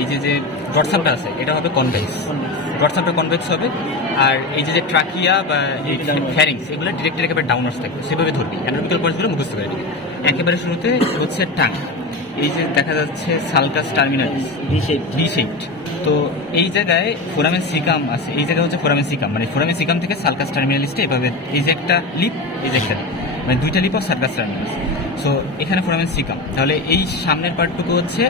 এই যে ডরসামটা আছে এটা হবে কনভেক্স, ডরসামটা কনভেক্স হবে। আর এই যে ট্রাকিয়া বা এই ফ্যারিংস এগুলো ডিরেক্ট একেবারে ডাউনার্স থাকবে, সেভাবে ধরবি, অ্যানাটমিক্যাল পয়েন্টসগুলো মুখস্থ করে দিবি। একেবারে শুরুতে হচ্ছে টাং, এই যে দেখা যাচ্ছে সালকাস টার্মিনালিস বি শেপড। তো এই জায়গায় ফোরামেন সিকাম আছে, এই জায়গায় হচ্ছে ফোরামেন সিকাম, মানে ফোরামেন সিকাম থেকে সালকাস টার্মিনালিসটা এভাবে, এই যে একটা লিপ, এই যে একটা লিপ, মানে দুইটা lip of sulcus terminalis. So এখানে ফোরামেন সিকাম, তাহলে এই সামনের পার্টটুকু হচ্ছে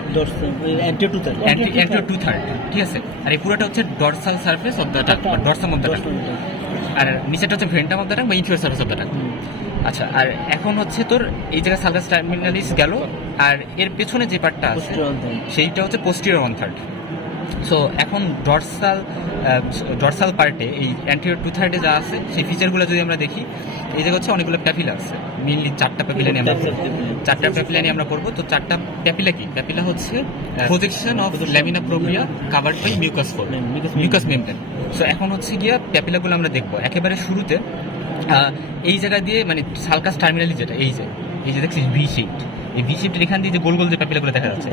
অ্যান্টিরিয়র 2/3, ঠিক আছে। আর এই পুরোটা হচ্ছে dorsal surface of the tongue, dorsum of the tongue. আর নিচেটা হচ্ছে ভেন্টাম অফ দ্য টাং বা inferior surface of the tongue. আচ্ছা, আর এখন হচ্ছে তোর এই জায়গায় সালকাস টার্মিনালিস গেল, আর এর পেছনে যে পার্টটা আছে সেইটা হচ্ছে পোস্টিরিয়র 1/3। সো এখন ডরসাল পার্টে এই অ্যান্টিরিয়র 2/3 যা আছে সেই ফিচারগুলো যদি আমরা দেখি, এই জায়গায় হচ্ছে অনেকগুলো প্যাপিলা আছে, মেইনলি 4টা প্যাপিলা নিয়ে আমরা পড়বো। তো 4টা প্যাপিলা কি? প্যাপিলা হচ্ছে projection of lamina propria covered by mucous membrane. So এখন হচ্ছে গিয়া প্যাপিলাগুলো আমরা দেখবো। একেবারে শুরুতে এই জায়গা দিয়ে, মানে সালকাস টার্মিনালি যেটা, এই যে দেখছিস ভি শেপড, এই ভি শেপড এখান দিয়ে যে গোল গোল যে প্যাপিলাগুলো দেখা যাচ্ছে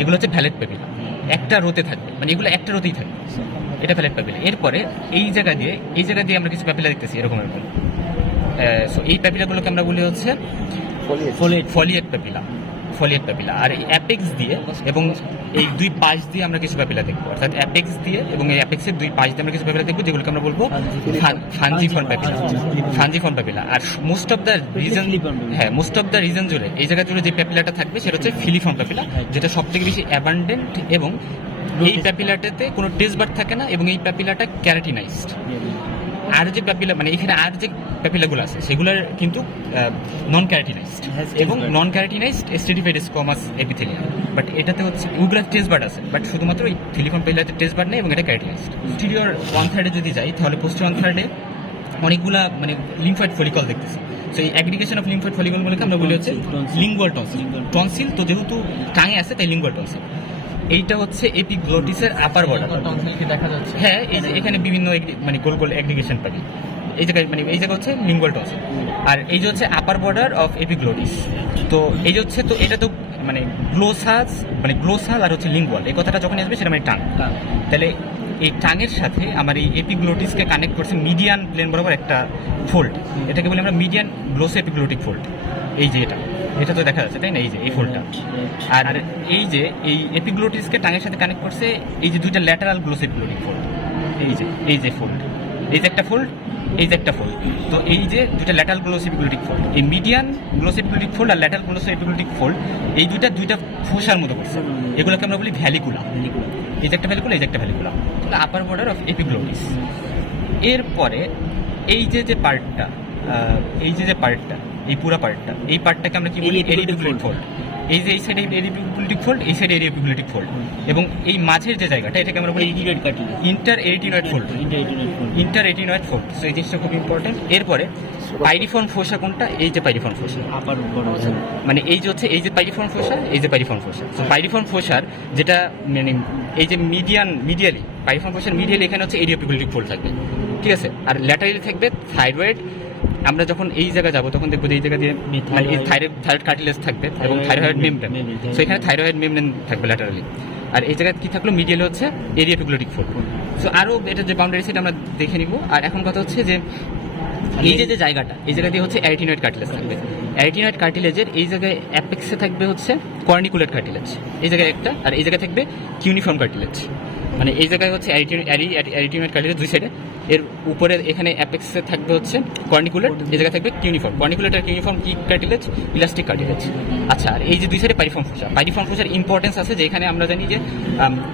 এগুলো হচ্ছে ভ্যালেট প্যাপিলা, একটা রোতে থাকবে, মানে এগুলো একটা রোতেই থাকবে, এটা ভ্যালেট প্যাপিলা। এরপরে এই জায়গা দিয়ে আমরা কিছু প্যাপিলা দেখতেছি এরকম। সো এই প্যাপিলাগুলোকে আমরা বলি হচ্ছে ফলিয়েট প্যাপিলা। আর এই অ্যাপেক্স দিয়ে এবং এই দুই পাশ দিয়ে আমরা কিছু প্যাপিলা দেখবো, অর্থাৎ অ্যাপেক্স দিয়ে এবং এই অ্যাপেক্সের দুই পাশ দিয়ে আমরা কিছু প্যাপিলা দেখবো, যেগুলোকে আমরা বলবো ফানজিফর্ম প্যাপিলা। আর মোস্ট অফ দ্য রিজন জুড়ে এই জায়গা জুড়ে যে প্যাপিলাটা থাকবে সেটা হচ্ছে ফিলিফর্ম প্যাপিলা, যেটা সব থেকে বেশি অ্যাবান্ডেন্ট। এবং এই প্যাপিলাটাতে কোনো টেস্ট বার থাকে না, এবং এই প্যাপিলাটা ক্যারাটিনাইজড। আর যে প্যাপিলা, মানে এখানে আর যে প্যাপিলাগুলো আছে সেগুলোর কিন্তু নন ক্যারাটিনাইজড, এবং নন ক্যারাটিনাইজড স্ট্রেটিফাইড স্কোমাস এপিথেলিয়াম। বাট এটাতে হচ্ছে ওগুলো টেস্ট বার্ড আছে, বাট শুধুমাত্র এই ফিলিফর্ম প্যাপিলাতে টেস্ট বার্ড নেই, এবং এটা ক্যারাটিনাইজড। পোস্টেরিয়র 1/3 যদি যাই, তাহলে পোস্টেরিয়র 1/3 অনেকগুলা মানে লিম্ফয়েড ফলিকল দেখতেছি। সো এই অ্যাগ্রিগেশন অফ লিম্ফয়েড ফলিকলগুলোকে আমরা বলি হচ্ছে লিঙ্গুয়াল টনসিল। তো যেহেতু টাঙে আছে তাই লিঙ্গুয়াল টনসিল। এইটা হচ্ছে এপিগ্লোটিসের আপার বর্ডার, দেখা যাচ্ছে। হ্যাঁ, এই যে এখানে বিভিন্ন মানে গোল গোল অ্যাগ্রিগেশন পাবি এই জায়গায়, মানে এই জায়গা হচ্ছে লিঙ্গুয়াল টনসিল। আর এই যে হচ্ছে আপার বর্ডার অফ এপিগ্লোটিস। তো এই যে হচ্ছে, তো এটা তো মানে গ্লোসাল আর হচ্ছে লিঙ্গুয়াল, এই কথাটা যখন আসবে সেটা মানে টাং। তাহলে এই টাঙের সাথে আমার এই এপিগ্লোটিসকে কানেক্ট করছে মিডিয়ান প্লেন বরাবর একটা ফোল্ড, এটাকে বলি আমরা মিডিয়ান গ্লোসো এপিগ্লোটিক ফোল্ড। এই যে এটা তো দেখা যাচ্ছে, তাই না? এই যে এই ফোল্ডটা। আর এই যে এই এপিগ্লোটিসকে টাঙের সাথে কানেক্ট করছে এই যে দুইটা ল্যাটারাল গ্লোসো এপিগ্লোটিক ফোল্ড। এই যে ফোল্ড, এই যে একটা ফোল্ড, এই যে একটা ফোল্ড। তো এই যে দুইটা ল্যাটারাল গ্লোসো এপিগ্লোটিক ফোল্ড, এই মিডিয়ান গ্লোসো এপিগ্লোটিক ফোল্ড আর ল্যাটারাল গ্লোসো এপিগ্লোটিক ফোল্ড, এই দুইটা ফোসার মতো করছে, এগুলোকে আমরা বলি ভ্যালিকুলা। এই যে একটা ভ্যালিকুলা, এই যে একটা ভ্যালিকুলা, আপার বর্ডার অফ এপিগ্লোটিস। এরপরে এই যে পার্টটা, এই পুরো পার্টটা, এই পার্টটাকে আমরা কি বলি? এরিপিকুলেটিক ফোল্ড। এই যে এই সাইডে এরিপিকুলেটিক ফোল্ড, এই সাইডে এরিপিকুলেটিক ফোল্ড, এবং এই মাঝের যে জায়গাটা এটাকে আমরা বলি ইন্টার এরিটিনয়েড ফোল্ড। সো এই জিনিসটা খুব ইম্পর্টেন্ট। এরপরে পাইরিফর্ম ফোসা কোনটা? এই যে পাইরিফর্ম ফোসা, মানে এই যে হচ্ছে এই যে পাইরিফর্ম ফোসা, এই যে পাইরিফর্ম ফোসা। সো পাইরিফর্ম ফোসার যেটা মানে এই যে মিডিয়ালি পাইরিফর্ম ফোসার মিডিয়ালি এখানে হচ্ছে এরিপিকুলেটিক ফোল্ড থাকবে, ঠিক আছে। আর ল্যাটারালি থাকবে থাইরয়েড। আমরা যখন এই জায়গা যাবো তখন দেখবো যে এই জায়গা দিয়ে মানে থাইরয়েড কার্টিলেজ থাকবে এবং থাইরয়েড মেমব্রেন। সো এখানে থাইরয়েড মেমব্রেন থাকবে ল্যাটারালি। আর এই জায়গায় কি থাকলো? মিডিয়ালি হচ্ছে এরিপিকুলেটিক ফোল্ড। সো আরও এটা যে বাউন্ডারি সেটা আমরা দেখে নিব। আর এখন কথা হচ্ছে যে এই যে জায়গাটা, এই জায়গা দিয়ে হচ্ছে অ্যারিটিনয়েড কার্টিলেজ থাকবে। অ্যারিটিনয়েড কার্টিলেজের এই জায়গায় অ্যাপেক্সে থাকবে হচ্ছে কর্নিকুলেট কার্টিলেজ, এই জায়গায় একটা, আর এই জায়গায় থাকবে কিউনিফর্ম কার্টিলেজ। মানে এই জায়গায় হচ্ছে অ্যারিটিনয়েড কার্টিলেজ দুই সাইডে, এর উপরে এখানে অ্যাপেক্সে থাকবে হচ্ছে কর্নিকুলেট, এই জায়গায় থাকবে কিউনিফর্ম। কর্নিকুলেট আর কিউনিফর্ম কি কার্টিলেজ? Elastic cartilage. আচ্ছা, আর এই যে দুই সাইডে পাইরিফর্ম ফোসার ইম্পর্টেন্স আছে, যে এখানে আমরা জানি যে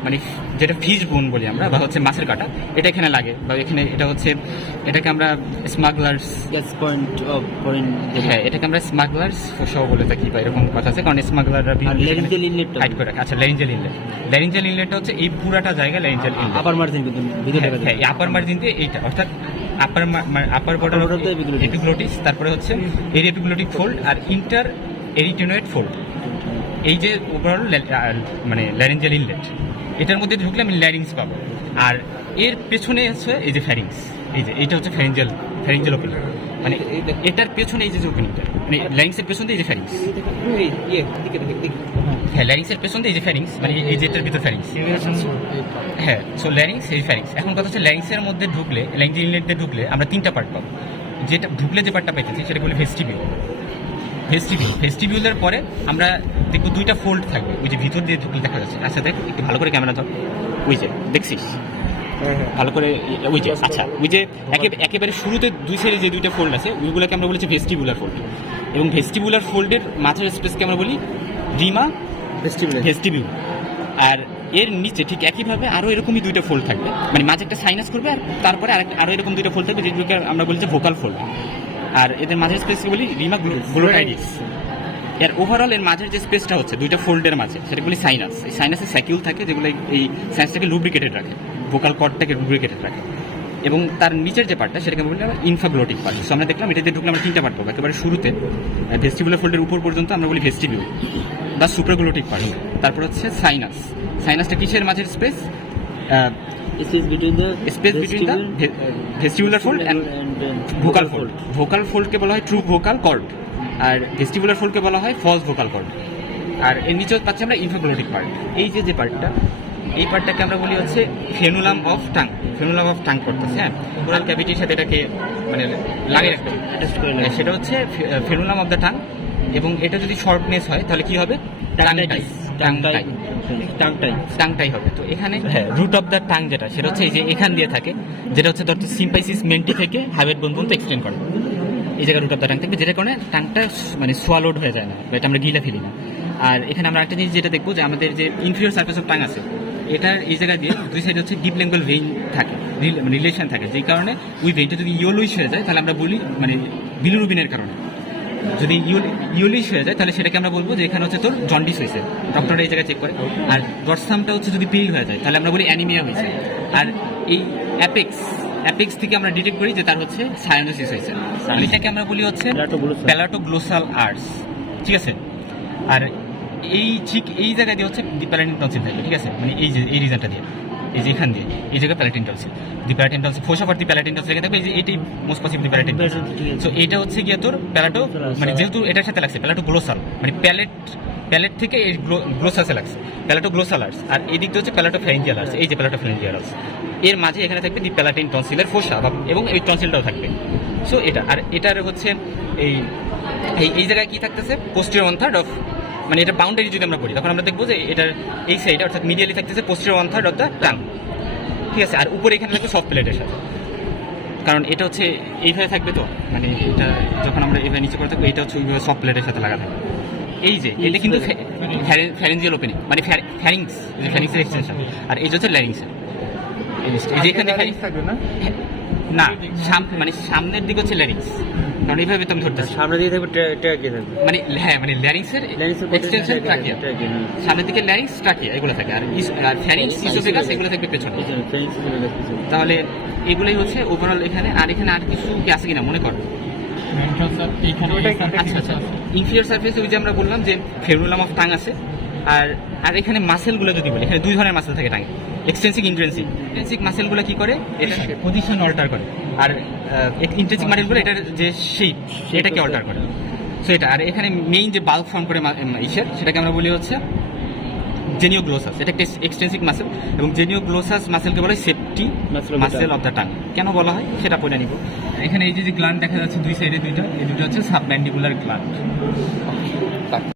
মানে যেটা ফিশ বোন বলি আমরা, বা হচ্ছে মাছের কাঁটা, এটা এখানে লাগে, বা এখানে এটা হচ্ছে, এটাকে আমরা স্মাগলার্স এটাকে আমরা স্মাগলার্স ফোসাও বলে থাকি, বা এরকম কথা আছে, কারণ স্মাগলাররা হাইড করে রাখে। আচ্ছা, ল্যারিঞ্জিয়াল ইনলেটটা হচ্ছে এই পুরাটা জায়গা ল্যারিঞ্জিয়াল ইনলেট, আপার মার্জিন আপার মার্জিন দিয়ে এইটা, অর্থাৎ আপার বর্ডার অফ এপিগ্লোটিস, তারপরে হচ্ছে এরিপিগ্লোটিক ফোল্ড আর ইন্টার এরিটিনয়েড ফোল্ড। এই যে ওভারঅল মানে ল্যারিঞ্জিয়াল ইনলেট, এটার মধ্যে ঢুকলে আমি ল্যারিংস পাবো। আর এর পেছনে আছে এই যে ফ্যারিংস, এই যে এইটা হচ্ছে ফ্যারিঞ্জিয়াল ফ্যারিঞ্জিয়াল ওপেনিং, মানে এটার পেছনে এই যে ওপেনিংটা, মানে ল্যারিংসের পেছন দিয়ে এই যে ফ্যারিংস, হ্যাঁ ল্যারিংসের পেছন দিয়ে এই যে ফ্যারিংস, মানে এই যে এটার ভিতর ফ্যারিংস, হ্যাঁ। সো ল্যারিংস এই ফ্যারিংস। এখন কথা হচ্ছে ল্যারিংসের মধ্যে ঢুকলে, ল্যারিঞ্জিয়াল ইনলেট দিয়ে ঢুকলে আমরা তিনটা পার্ট পাবো। যেটা ঢুকলে যে পার্টটা পাইতেছি সেটা বলি ভেস্টিবিউল। ভেস্টিবিউলের পরে আমরা দেখবো দুইটা ফোল্ড থাকবে, ওই যে ভিতর দিয়ে ঢুকলে দেখা যাচ্ছে। আচ্ছা দেখ একটু ভালো করে ক্যামেরা ধর, ওই যে দেখছিস ভালো করে, ওই যে আচ্ছা ওই যে একেবারে শুরুতে দুই সাইডে যে দুইটা ফোল্ড আছে ওইগুলোকে আমরা বলেছি ভেস্টিবুলার ফোল্ড, এবং ভেস্টিবুলার ফোল্ডের মাঝের স্পেসকে আমরা বলি রিমা ভেস্টিবিউল। আর এর নিচে ঠিক একইভাবে আরও এরকমই দুইটা ফোল্ড থাকবে, মানে মাঝে একটা সাইনাস করবে আর তারপরে আরও এরকম দুইটা ফোল্ড থাকবে, যেগুলোকে আমরা বলি যে ভোকাল ফোল্ড। আর এদের মাঝের স্পেসকে বলি রিমা গ্লোটাইডিস। এর ওভারঅল এর মাঝের যে স্পেসটা হচ্ছে দুইটা ফোল্ডের মাঝে সেটা বলি সাইনাস। এই সাইনাসে স্যাকিউল থাকে যেগুলো এই সাইনাসটাকে লুব্রিকেটেড রাখে, ভোকাল কর্ডটাকে লুব্রিকেটেড রাখে। এবং তার নিচের যে পার্টটা সেটাকে বলি আমরা ইনফাগ্লোটিক পার্ট। সো আমরা দেখলাম এটাতে ঢুকলে আমরা তিনটা পার্ট পাবো। একেবারে শুরুতে ভেস্টিবুলার ফোল্ডের উপর পর্যন্ত আমরা বলি ভেস্টিবিউল বা সুপ্রাগ্লোটিক পার্ট। তারপর হচ্ছে সাইনাস। সাইনাসটা কিসের মাঝের space? space between the vestibular fold and vocal fold. Vocal ফোল্ডকে বলা হয় ট্রু ভোকাল কর্ড, আর ভেস্টিবুলার ফোল্ডকে বলা হয় ফলস ভোকাল কর্ড। আর এর নিচে পাচ্ছি আমরা ইনফাগ্লোটিক পার্ট। এই যে পার্টটা, এই পার্টটাকে আমরা বলি হচ্ছে ফেনুলাম অফ টাং। ফেনুলাম অফ টাং করতেছে, হ্যাঁ, ওরাল ক্যাভিটির সাথে এটাকে মানে লাগিয়ে রাখতে হবে, সেটা হচ্ছে ফেনুলাম অফ দ্য টাং। এবং এটা যদি শর্টনেস হয় তাহলে কি হবে? টাংটাই হবে। তো এখানে হ্যাঁ রুট অফ দ্য টাং যেটা, সেটা হচ্ছে এই যে এখান দিয়ে থাকে, যেটা হচ্ছে ধরতে সিম্পাইসিস মেন্টি থেকে হাইওয়েট বোন পর্যন্ত এক্সটেন্ড করে। এই জায়গায় রুট অফ দ্য টাং থাকবে, যেটার কারণে টাংটা মানে সোয়ালোড হয়ে যায় না, এটা আমরা গিলে ফেলি না। আর এখানে আমরা একটা জিনিস যেটা দেখবো যে আমাদের যে ইনফিরিয়র সার্ফেস অফ টাং আছে, এটার এই জায়গা দিয়ে দুই সাইডে হচ্ছে ডিপ ল্যাঙ্গুয়াল ভেইন থাকে, রিলেশন থাকে, যেই কারণে ওই ভেইনটা যদি ইয়েলোইশ হয়ে যায় তাহলে আমরা বলি মানে বিলিরুবিনের কারণে। যদি ইউলিশ হয়ে যায় তাহলে সেটাকে আমরা বলবো যে এখানে হচ্ছে তোর জন্ডিস হয়েছে, ডক্টররা এই জায়গায় চেক করে। আর ডরসামটা হচ্ছে যদি পিল হয়ে যায় তাহলে আমরা বলি অ্যানিমিয়া হয়েছে। আর এই অ্যাপেক্স থেকে আমরা ডিটেক্ট করি যে তার হচ্ছে সায়ানোসিস হয়েছে, মানে এটাকে আমরা বলি হচ্ছে প্যালাটোগ্লোসাল আর্টস, ঠিক আছে। আর ঠিক এই জায়গা দিয়ে হচ্ছে প্যালাটিন টনসিল থাকবে, ঠিক আছে, মানে এই যে এই রিজনটা দিয়ে, এই যে এখান দিয়ে এই জায়গায় palatine tonsil, palatine tonsil ফোসা for palatine tonsil থাকবে, এই যে এটাই most possible palatine tonsil. So এটা হচ্ছে গিয়ে তোর প্যালাটো, মানে যেহেতু এটার সাথে লাগছে প্যালাটো গ্লোসাল, মানে প্যালেট থেকে এই গ্লোসাসে লাগছে প্যালাটো গ্লোসাল আর্টস। আর এই দিকটা হচ্ছে প্যালাটো ফ্যারিঞ্জিয়াল আর্টস, এই যে প্যালাটো ফ্যারিঞ্জিয়াল আর্টস, এর মাঝে এখানে থাকবে দি প্যালাটিন টনসিলের ফোসা এবং এই টনসিলটাও থাকবে। সো এটা, আর এটার হচ্ছে এই জায়গায় কি থাকতেছে? পোস্টেরিয়র 1/3 অফ, মানে এটা বাউন্ডারি যদি আমরা করি তখন আমরা দেখবো যে এটার এই সাইডে অর্থাৎ মিডিয়ালি থাকতেছে পোস্টেরিয়র 1/3 অফ দ্য টাং, ঠিক আছে। আর উপরে এখানে থাকবে সফট প্লেটের সাথে, কারণ এটা হচ্ছে এইভাবে থাকবে, তো মানে এটা যখন আমরা এইভাবে নিচে করে থাকবো এটা হচ্ছে ওইভাবে সফট প্লেটের সাথে লাগা থাকবে। এই যে এটা কিন্তু ফ্যারিঞ্জিয়াল ওপেনিং, মানে ফ্যারিংসের এক্সটেনশন। আর এই হচ্ছে ল্যারিংস, এই যে এখানে ফ্যারিংস থাকবে না, না মানে সামনের দিকে হচ্ছে ল্যারিংস, কারণ এইভাবে তুমি ধরতে সামনে দিয়ে থাকবে ট্র্যাকিয়া থাকবে, মানে হ্যাঁ মানে ল্যারিংসের এক্সটেনশন ট্র্যাকিয়া, সামনের দিকে ল্যারিংস ট্র্যাকিয়া এগুলো থাকে, আর ফ্যারিংস ইসোফেগাস এগুলো থাকবে পেছনে। তাহলে এগুলোই হচ্ছে ওভারঅল এখানে। আর এখানে আর কিছু কি আছে কিনা মনে করো? আচ্ছা, ইনফিরিয়র সারফেসে ওই যে আমরা বললাম যে ফেরুলাম অফ টাং আছে। আর এখানে মাসেলগুলো যদি বলি, এখানে দুই ধরনের মাসেল থাকে টাঙে, এক্সটেন্সিক ইন্ট্রেন্সিক। এক্সটেন্সিক মাসেলগুলো কি করে? এটা পজিশন অল্টার করে, আর ইন্ট্রেন্সিক মাসেলগুলো এটার যে শেপ এটাকে অল্টার করে। সো এটা, আর এখানে মেইন যে বাল্ক ফর্ম করে ইসের, সেটাকে আমরা বলি হচ্ছে জেনিওগ্লোসাস। এটা একটা এক্সটেন্সিক মাসেল, এবং জেনিওগ্লোসাস মাসেলকে বলা হয় safety muscle of the tongue. কেন বলা হয় সেটা পড়ে নিব। এখানে এই যে গ্ল্যান্ড দেখা যাচ্ছে দুই সাইডে দুইটা, এই দুটো হচ্ছে সাবম্যান্ডিবুলার গ্ল্যান্ড।